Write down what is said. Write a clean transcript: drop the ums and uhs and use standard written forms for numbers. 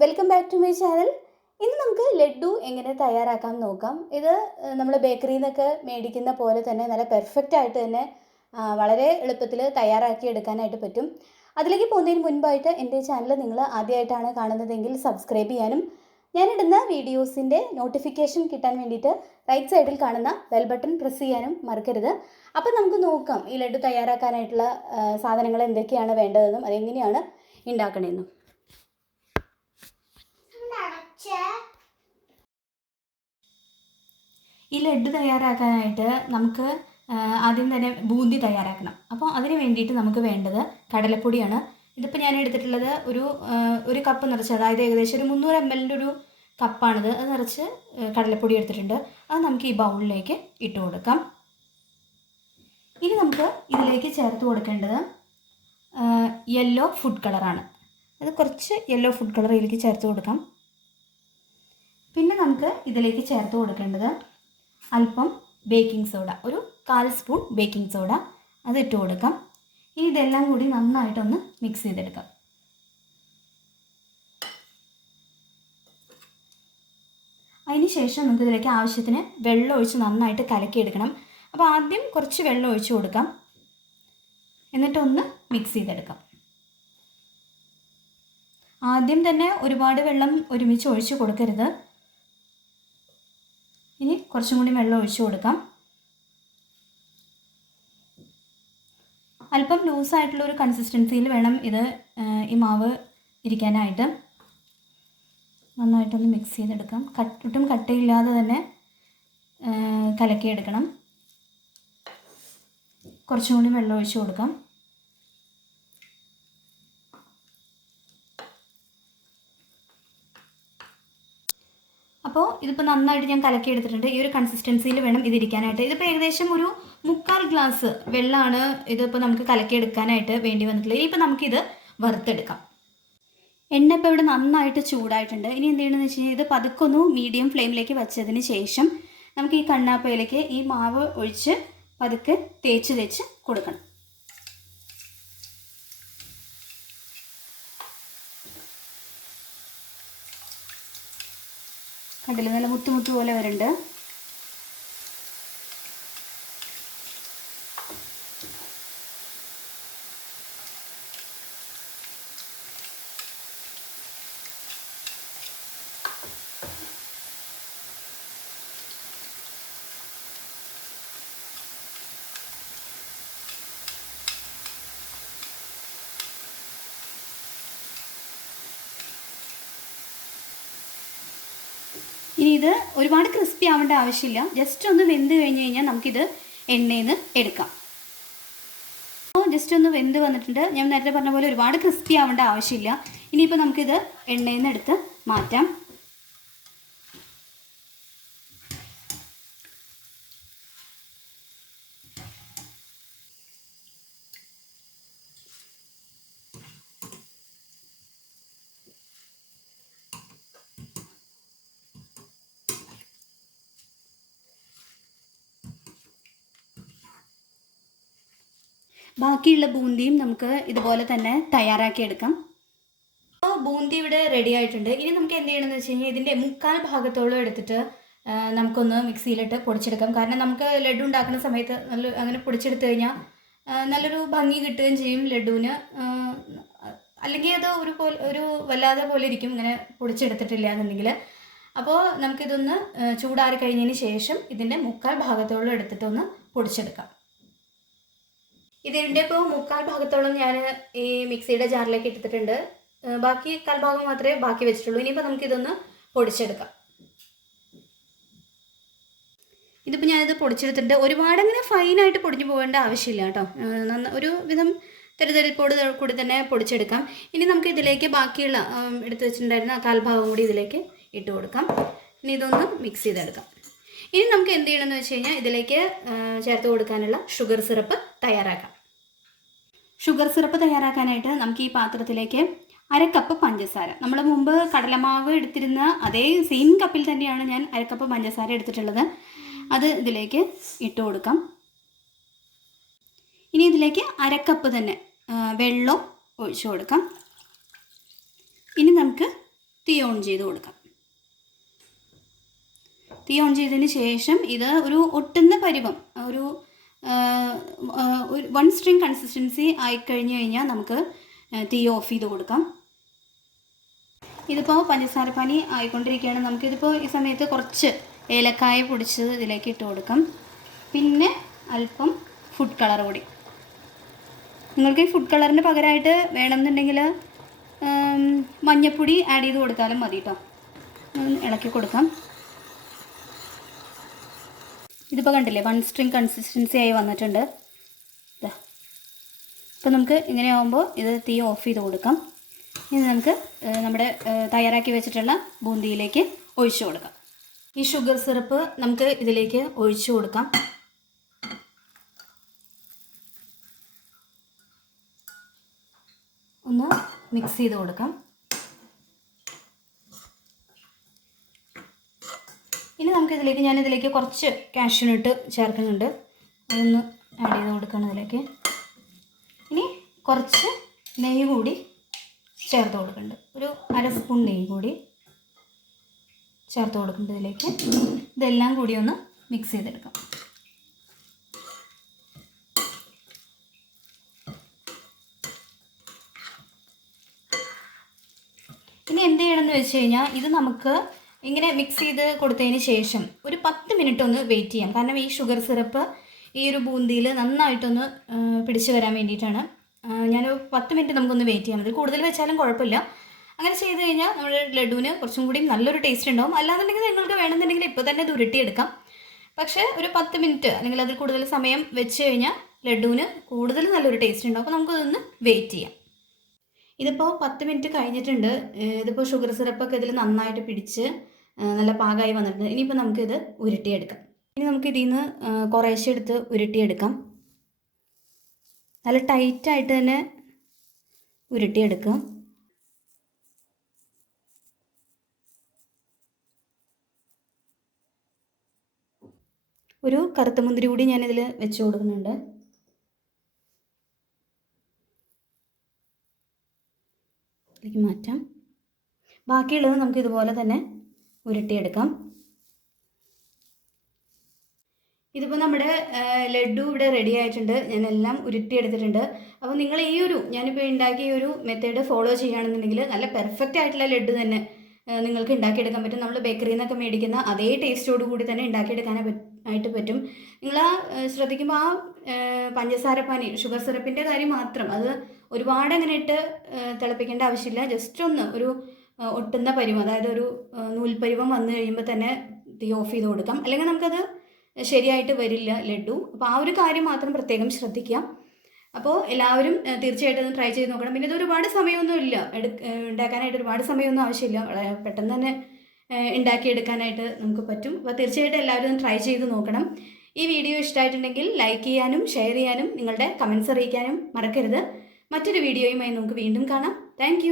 Welcome back to my channel. ഇന്ന് നമുക്ക് ലഡ്ഡു എങ്ങനെ തയ്യാറാക്കാം നോക്കാം. ഇത് നമ്മൾ ബേക്കറിയിൽ നിന്നൊക്കെ മേടിക്കുന്ന പോലെ തന്നെ നല്ല പെർഫെക്റ്റ് ആയിട്ട് തന്നെ വളരെ എളുപ്പത്തിൽ തയ്യാറാക്കി എടുക്കാനായിട്ട് പറ്റും. അതിലേക്ക് പോകുന്നതിന് മുൻപായിട്ട് എൻ്റെ ചാനൽ നിങ്ങൾ ആദ്യമായിട്ടാണ് കാണുന്നതെങ്കിൽ സബ്സ്ക്രൈബ് ചെയ്യാനും ഞാനിടുന്ന വീഡിയോസിൻ്റെ നോട്ടിഫിക്കേഷൻ കിട്ടാൻ വേണ്ടിയിട്ട് റൈറ്റ് സൈഡിൽ കാണുന്ന ബെൽ ബട്ടൺ പ്രസ് ചെയ്യാനും മറക്കരുത്. അപ്പം നമുക്ക് നോക്കാം ഈ ലഡ്ഡു തയ്യാറാക്കാനായിട്ടുള്ള സാധനങ്ങൾ എന്തൊക്കെയാണ് വേണ്ടതെന്നും അതെങ്ങനെയാണ് ഉണ്ടാക്കണമെന്നും. ഈ ലഡ്ഡു തയ്യാറാക്കാനായിട്ട് നമുക്ക് ആദ്യം തന്നെ ബൂന്തി തയ്യാറാക്കണം. അപ്പോൾ അതിന് വേണ്ടിയിട്ട് നമുക്ക് വേണ്ടത് കടലപ്പൊടിയാണ്. ഇതിപ്പോൾ ഞാൻ എടുത്തിട്ടുള്ളത് ഒരു കപ്പ് നിറച്ച്, അതായത് ഏകദേശം ഒരു 300 ml ഒരു കപ്പാണിത്. അത് നിറച്ച് കടലപ്പൊടി എടുത്തിട്ടുണ്ട്. അത് നമുക്ക് ഈ ബൗളിലേക്ക് ഇട്ട് കൊടുക്കാം. ഇനി നമുക്ക് ഇതിലേക്ക് ചേർത്ത് കൊടുക്കേണ്ടത് യെല്ലോ ഫുഡ് കളറാണ്. അത് കുറച്ച് യെല്ലോ ഫുഡ് കളർ ഇതിലേക്ക് ചേർത്ത് കൊടുക്കാം. പിന്നെ നമുക്ക് ഇതിലേക്ക് ചേർത്ത് കൊടുക്കേണ്ടത് അല്പം ബേക്കിംഗ് സോഡ, ഒരു 1/4 സ്പൂൺ ബേക്കിംഗ് സോഡ അത് ഇട്ട് കൊടുക്കാം. ഇനി ഇതെല്ലാം കൂടി നന്നായിട്ടൊന്ന് മിക്സ് ചെയ്തെടുക്കാം. അതിന് ശേഷം നമുക്ക് ഇതിലേക്ക് ആവശ്യത്തിന് വെള്ളം ഒഴിച്ച് നന്നായിട്ട് കലക്കിയെടുക്കണം. അപ്പോൾ ആദ്യം കുറച്ച് വെള്ളം ഒഴിച്ച് കൊടുക്കാം, എന്നിട്ടൊന്ന് മിക്സ് ചെയ്തെടുക്കാം. ആദ്യം തന്നെ ഒരുപാട് വെള്ളം ഒരുമിച്ച് ഒഴിച്ച് കൊടുക്കരുത്. ഇനി കുറച്ചും കൂടി വെള്ളം ഒഴിച്ച് കൊടുക്കാം. അല്പം ലൂസായിട്ടുള്ളൊരു കൺസിസ്റ്റൻസിയിൽ വേണം ഇത് ഈ മാവ് ഇരിക്കാനായിട്ട്. നന്നായിട്ടൊന്ന് മിക്സ് ചെയ്തെടുക്കാം. ഒട്ടും കട്ടയില്ലാതെ തന്നെ കലക്കിയെടുക്കണം. കുറച്ചും കൂടി വെള്ളം ഒഴിച്ച് കൊടുക്കാം. അപ്പോൾ ഇതിപ്പോൾ നന്നായിട്ട് ഞാൻ കലക്കി എടുത്തിട്ടുണ്ട്. ഈ ഒരു കൺസിസ്റ്റൻസിയിൽ വേണം ഇതിരിക്കാനായിട്ട്. ഇതിപ്പോൾ ഏകദേശം ഒരു 3/4 ഗ്ലാസ് വെള്ളമാണ് ഇതിപ്പോൾ നമുക്ക് കലക്കിയെടുക്കാനായിട്ട് വേണ്ടി വന്നിട്ടുള്ളത്. ഇനിയിപ്പോൾ നമുക്കിത് വറുത്തെടുക്കാം. എണ്ണ ഇപ്പോൾ ഇവിടെ നന്നായിട്ട് ചൂടായിട്ടുണ്ട്. ഇനി എന്ത് ചെയ്യണമെന്ന് വെച്ച് കഴിഞ്ഞാൽ ഇത് പതുക്കൊന്ന് മീഡിയം ഫ്ലെയിമിലേക്ക് വെച്ചതിന് ശേഷം നമുക്ക് ഈ കണ്ണാപ്പയിലേക്ക് ഈ മാവ് ഒഴിച്ച് പതുക്കെ തേച്ച് കൊടുക്കണം. കണ്ടില്ല, നല്ല മുത്തുമുത്ത് പോലെ വരുന്നുണ്ട്. ഇനി ഇത് ഒരുപാട് ക്രിസ്പി ആവേണ്ട ആവശ്യമില്ല. ജസ്റ്റ് ഒന്ന് വെന്ത് കഴിഞ്ഞ് കഴിഞ്ഞാൽ നമുക്കിത് എണ്ണയിൽ നിന്ന് എടുക്കാം. അപ്പോൾ ജസ്റ്റ് ഒന്ന് വെന്ത് വന്നിട്ടുണ്ട്. ഞാൻ നേരത്തെ പറഞ്ഞ പോലെ ഒരുപാട് ക്രിസ്പി ആവേണ്ട ആവശ്യമില്ല. ഇനിയിപ്പോൾ നമുക്കിത് എണ്ണയിൽ നിന്ന് എടുത്ത് മാറ്റാം. ബാക്കിയുള്ള ബൂന്തിയും നമുക്ക് ഇതുപോലെ തന്നെ തയ്യാറാക്കിയെടുക്കാം. അപ്പോൾ ബൂന്തി ഇവിടെ റെഡി ആയിട്ടുണ്ട്. ഇനി നമുക്ക് എന്ത് ചെയ്യണമെന്ന് വെച്ച് കഴിഞ്ഞാൽ ഇതിൻ്റെ 3/4 ഭാഗത്തോളം എടുത്തിട്ട് നമുക്കൊന്ന് മിക്സിയിലിട്ട് പൊടിച്ചെടുക്കാം. കാരണം നമുക്ക് ലഡ്ഡു ഉണ്ടാക്കുന്ന സമയത്ത് അങ്ങനെ പൊടിച്ചെടുത്ത് കഴിഞ്ഞാൽ നല്ലൊരു ഭംഗി കിട്ടുകയും ചെയ്യും ലഡ്ഡുവിന്. അല്ലെങ്കിൽ അത് ഒരു വല്ലാതെ പോലെ ഇരിക്കും ഇങ്ങനെ പൊടിച്ചെടുത്തിട്ടില്ല എന്നുണ്ടെങ്കിൽ. അപ്പോൾ നമുക്കിതൊന്ന് ചൂടാറി കഴിഞ്ഞതിന് ശേഷം ഇതിൻ്റെ 3/4 ഭാഗത്തോളം എടുത്തിട്ടൊന്ന് പൊടിച്ചെടുക്കാം. ഇതിൻ്റെ ഇപ്പോൾ 3/4 ഭാഗത്തോളം ഞാൻ ഈ മിക്സിയുടെ ജാറിലേക്ക് ഇട്ടിട്ടുണ്ട്. ബാക്കി 1/4 ഭാഗം മാത്രമേ ബാക്കി വെച്ചിട്ടുള്ളൂ. ഇനിയിപ്പോൾ നമുക്കിതൊന്ന് പൊടിച്ചെടുക്കാം. ഇതിപ്പോൾ ഞാനിത് പൊടിച്ചെടുത്തിട്ടുണ്ട്. ഒരുപാട് അങ്ങനെ ഫൈനായിട്ട് പൊടിഞ്ഞു പോകേണ്ട ആവശ്യമില്ല കേട്ടോ. ഒരു വിധം തെരുതെരിപ്പോട് കൂടി തന്നെ പൊടിച്ചെടുക്കാം. ഇനി നമുക്ക് ഇതിലേക്ക് ബാക്കിയുള്ള എടുത്ത് വെച്ചിട്ടുണ്ടായിരുന്ന 1/4 ഭാഗം കൂടി ഇതിലേക്ക് ഇട്ട് കൊടുക്കാം. ഇനി ഇതൊന്ന് മിക്സ് ചെയ്തെടുക്കാം. ഇനി നമുക്ക് എന്ത് ചെയ്യണമെന്ന് വെച്ച് കഴിഞ്ഞാൽ ഇതിലേക്ക് ചേർത്ത് കൊടുക്കാനുള്ള ഷുഗർ സിറപ്പ് തയ്യാറാക്കാം. ഷുഗർ സിറപ്പ് തയ്യാറാക്കാനായിട്ട് നമുക്ക് ഈ പാത്രത്തിലേക്ക് 1/2 കപ്പ് പഞ്ചസാര, നമ്മൾ മുമ്പ് കടലമാവ് എടുത്തിരുന്ന അതേ സെയിം കപ്പിൽ തന്നെയാണ് ഞാൻ 1/2 കപ്പ് പഞ്ചസാര എടുത്തിട്ടുള്ളത്. അത് ഇതിലേക്ക് ഇട്ട് കൊടുക്കാം. ഇനി ഇതിലേക്ക് 1/2 കപ്പ് തന്നെ വെള്ളം ഒഴിച്ചു കൊടുക്കാം. ഇനി നമുക്ക് തീ ഓൺ ചെയ്ത് കൊടുക്കാം. തീ ഓൺ ചെയ്തതിന് ശേഷം ഇത് ഒരു ഒട്ടുന്ന പരുവം, ഒരു 1 സ്ട്രിങ് കൺസിസ്റ്റൻസി ആയിക്കഴിഞ്ഞ് കഴിഞ്ഞാൽ നമുക്ക് തീ ഓഫ് ചെയ്ത് കൊടുക്കാം. ഇതിപ്പോൾ പഞ്ചസാരപ്പാനി ആയിക്കൊണ്ടിരിക്കുകയാണ്. നമുക്കിതിപ്പോൾ ഈ സമയത്ത് കുറച്ച് ഏലക്കായ പൊടിച്ചത് ഇതിലേക്ക് ഇട്ട് കൊടുക്കാം. പിന്നെ അല്പം ഫുഡ് കളർ കൂടി. നിങ്ങൾക്ക് ഈ ഫുഡ് കളറിന് പകരമായിട്ട് വേണമെന്നുണ്ടെങ്കിൽ മഞ്ഞൾപ്പൊടി ആഡ് ചെയ്ത് കൊടുത്താലും മതി കേട്ടോ. ഇളക്കി കൊടുക്കാം. ഇതിപ്പോൾ കണ്ടില്ലേ 1 സ്ട്രിങ് കൺസിസ്റ്റൻസി ആയി വന്നിട്ടുണ്ട്. ഇപ്പോൾ നമുക്ക് ഇങ്ങനെ ആകുമ്പോൾ ഇത് തീ ഓഫ് ചെയ്ത് കൊടുക്കാം. ഇനി നമുക്ക് നമ്മുടെ തയ്യാറാക്കി വെച്ചിട്ടുള്ള ബൂന്തിയിലേക്ക് ഒഴിച്ചു കൊടുക്കാം. ഈ ഷുഗർ സിറപ്പ് നമുക്ക് ഇതിലേക്ക് ഒഴിച്ചു കൊടുക്കാം. ഒന്ന് മിക്സ് ചെയ്ത് കൊടുക്കാം. ഇനി നമുക്കിതിലേക്ക്, ഞാനിതിലേക്ക് കുറച്ച് കാഷ്യൂനട്ട് ചേർക്കുന്നുണ്ട്. അതൊന്ന് ആഡ് ചെയ്ത് കൊടുക്കണം ഇതിലേക്ക്. ഇനി കുറച്ച് നെയ്യ് കൂടി ചേർത്ത് കൊടുക്കുന്നുണ്ട്. ഒരു 1/2 സ്പൂൺ നെയ്യ് കൂടി ചേർത്ത് കൊടുക്കുന്നുണ്ട് ഇതിലേക്ക്. ഇതെല്ലാം കൂടി ഒന്ന് മിക്സ് ചെയ്തെടുക്കാം. ഇനി എന്ത് ചെയ്യണമെന്ന് വെച്ച് കഴിഞ്ഞാൽ, ഇത് നമുക്ക് ഇങ്ങനെ മിക്സ് ചെയ്ത് കൊടുത്തതിന് ശേഷം ഒരു 10 മിനിറ്റ് ഒന്ന് വെയിറ്റ് ചെയ്യാം. കാരണം ഈ ഷുഗർ സിറപ്പ് ഈ ഒരു ബൂന്തിയിൽ നന്നായിട്ടൊന്ന് പിടിച്ച് വരാൻ വേണ്ടിയിട്ടാണ്. ഞാൻ 10 മിനിറ്റ് നമുക്കൊന്ന് വെയിറ്റ് ചെയ്യാം. അതിൽ കൂടുതൽ വെച്ചാലും കുഴപ്പമില്ല. അങ്ങനെ ചെയ്ത് കഴിഞ്ഞാൽ നമ്മുടെ ലഡുവിന് കുറച്ചും കൂടി നല്ലൊരു ടേസ്റ്റ് ഉണ്ടാവും. അല്ലാന്നുണ്ടെങ്കിൽ നിങ്ങൾക്ക് വേണമെന്നുണ്ടെങ്കിൽ ഇപ്പോൾ തന്നെ ഇത് ഉരുട്ടിയെടുക്കാം. പക്ഷേ ഒരു 10 മിനിറ്റ് അല്ലെങ്കിൽ അതിൽ കൂടുതൽ സമയം വെച്ച് കഴിഞ്ഞാൽ ലഡുവിന് കൂടുതൽ നല്ലൊരു ടേസ്റ്റ് ഉണ്ടാവും. അപ്പോൾ നമുക്കതൊന്ന് വെയിറ്റ് ചെയ്യാം. ഇതിപ്പോൾ 10 മിനിറ്റ് കഴിഞ്ഞിട്ടുണ്ട്. ഇതിപ്പോൾ ഷുഗർ സിറപ്പൊക്കെ ഇതിൽ നന്നായിട്ട് പിടിച്ച് നല്ല പാകമായി വന്നിട്ടുണ്ട്. ഇനിയിപ്പോൾ നമുക്കിത് ഉരുട്ടിയെടുക്കാം. ഇനി നമുക്ക് ഇതിൽ നിന്ന് കുറേശ്ശെ എടുത്ത് ഉരുട്ടിയെടുക്കാം. നല്ല ടൈറ്റായിട്ട് തന്നെ ഉരുട്ടിയെടുക്കുക. ഒരു കറുത്ത മുന്തിരി കൂടി ഞാനിതിൽ വെച്ച് കൊടുക്കുന്നുണ്ട്. ഇതിലേക്ക് മാറ്റാം. ബാക്കിയുള്ളത് നമുക്ക് ഇതുപോലെ തന്നെ ഉരുട്ടിയെടുക്കാം. ഇതിപ്പോൾ നമ്മുടെ ലഡു ഇവിടെ റെഡി ആയിട്ടുണ്ട്. ഞാനെല്ലാം ഉരുട്ടിയെടുത്തിട്ടുണ്ട്. അപ്പോൾ നിങ്ങൾ ഈ ഒരു ഞാനിപ്പോൾ ഉണ്ടാക്കിയ ഒരു മെത്തേഡ് ഫോളോ ചെയ്യുകയാണെന്നുണ്ടെങ്കിൽ നല്ല പെർഫെക്റ്റ് ആയിട്ടുള്ള ലഡു തന്നെ നിങ്ങൾക്ക് ഉണ്ടാക്കിയെടുക്കാൻ പറ്റും. നമ്മൾ ബേക്കറിയിൽ നിന്നൊക്കെ മേടിക്കുന്ന അതേ ടേസ്റ്റോട് കൂടി തന്നെ ഉണ്ടാക്കിയെടുക്കാനായിട്ട് പറ്റും. നിങ്ങൾ ശ്രദ്ധിക്കുമ്പോൾ ആ പഞ്ചസാരപ്പാനി ഷുഗർ സിറപ്പിൻ്റെ കാര്യം മാത്രം, അത് ഒരുപാട് അങ്ങനെ ഇട്ട് തിളപ്പിക്കേണ്ട ആവശ്യമില്ല. ജസ്റ്റ് ഒന്ന് ഒരു ഒട്ടുന്ന പരുവം, അതായത് ഒരു നൂൽപ്പരുവം വന്നു കഴിയുമ്പോൾ തന്നെ തീ ഓഫ് ചെയ്ത് കൊടുക്കാം. അല്ലെങ്കിൽ നമുക്കത് ശരിയായിട്ട് വരില്ല ലഡു. അപ്പോൾ ആ ഒരു കാര്യം മാത്രം പ്രത്യേകം ശ്രദ്ധിക്കാം. അപ്പോൾ എല്ലാവരും തീർച്ചയായിട്ടും ഒന്ന് ട്രൈ ചെയ്ത് നോക്കണം. പിന്നെ ഇത് ഒരുപാട് സമയമൊന്നും ഇല്ല, ഉണ്ടാക്കാനായിട്ട് ഒരുപാട് സമയമൊന്നും ആവശ്യമില്ല. വളരെ പെട്ടെന്ന് തന്നെ ഉണ്ടാക്കിയെടുക്കാനായിട്ട് നമുക്ക് പറ്റും. അപ്പോൾ തീർച്ചയായിട്ടും എല്ലാവരും ഒന്ന് ട്രൈ ചെയ്ത് നോക്കണം. ഈ വീഡിയോ ഇഷ്ടമായിട്ടുണ്ടെങ്കിൽ ലൈക്ക് ചെയ്യാനും ഷെയർ ചെയ്യാനും നിങ്ങളുടെ കമൻറ്റ്സ് അറിയിക്കാനും മറക്കരുത്. മറ്റൊരു വീഡിയോയുമായി നമുക്ക് വീണ്ടും കാണാം. താങ്ക്